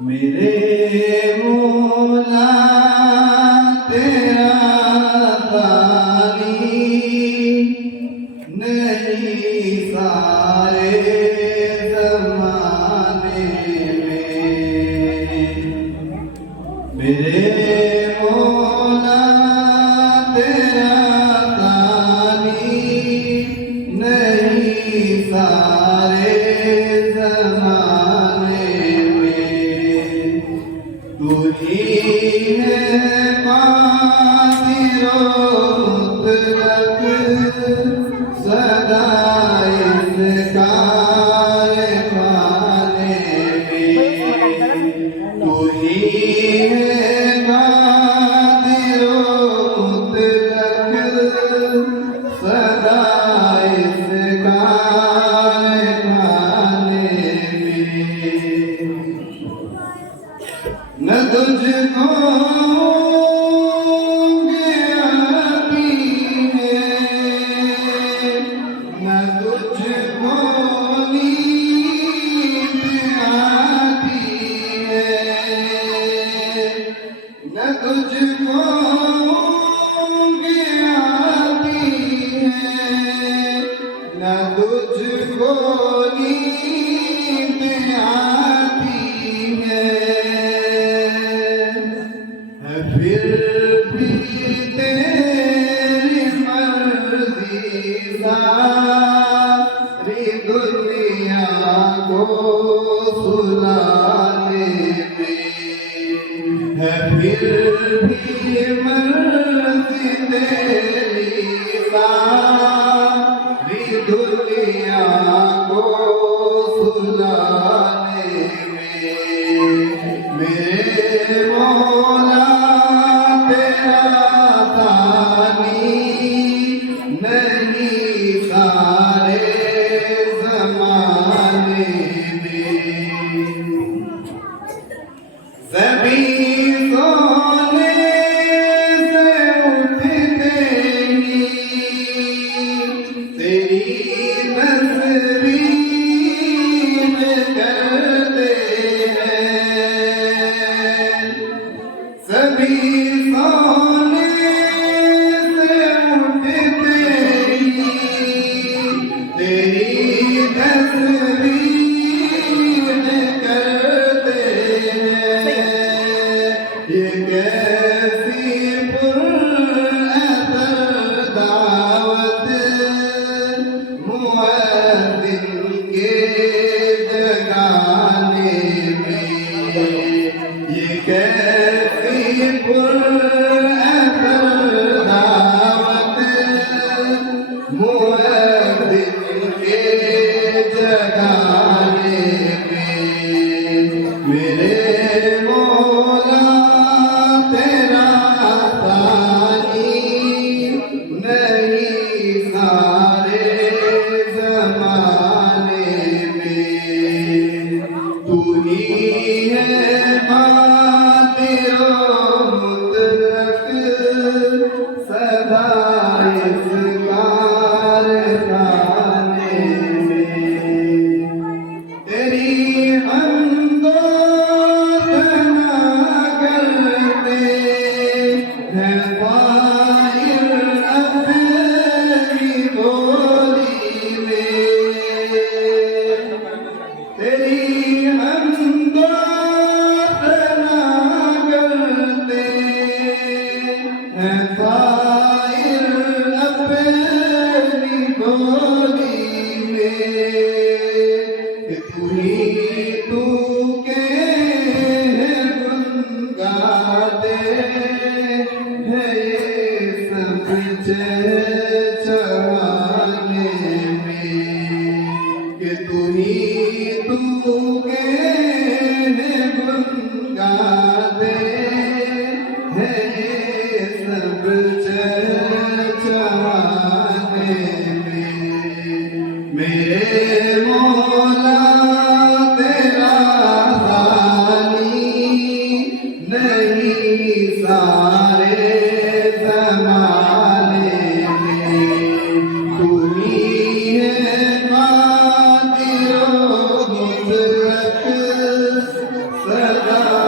मेरे मौला तेरा तानी नहीं सारे ज़माने में। मेरे मौला तेरा तानी नहीं सारे तू ही है कादिर मुतलक सदा इसका खाने में। तू ही है कादिर मुतलक सदा इसका खाने में। न तुझको ज्ञाती है न तुझको नींद आती है। न तुझको ज्ञाती है न तुझको नींद आती है। फिर भी तेरी मर्जी सारी दुनिया को सुलाने में है। फिर भी मर्जी तेरी सारी दुनिया को सुलाने में। मेरे मौला नहीं सारे ज़माने में। सभी सोने से उठते ही तेरी तस्वीर करते हैं। सभी सोने तेरी तस्वीर करते हैं। ये कैसी पुरअसर दावत मुअज्जिन के जगाने में। ये कैसी पुरअसर दावत मुअज्जिन के जगाने में। मेरे मौला तेरा तानी नहीं सारे ज़माने में। तू ही है कादिर मुतलक सदा इसका खाने में। तेरी हमदो सना करते हैं फ़ाइल अपनी बोली में। तेरी हमदो सना करते सदा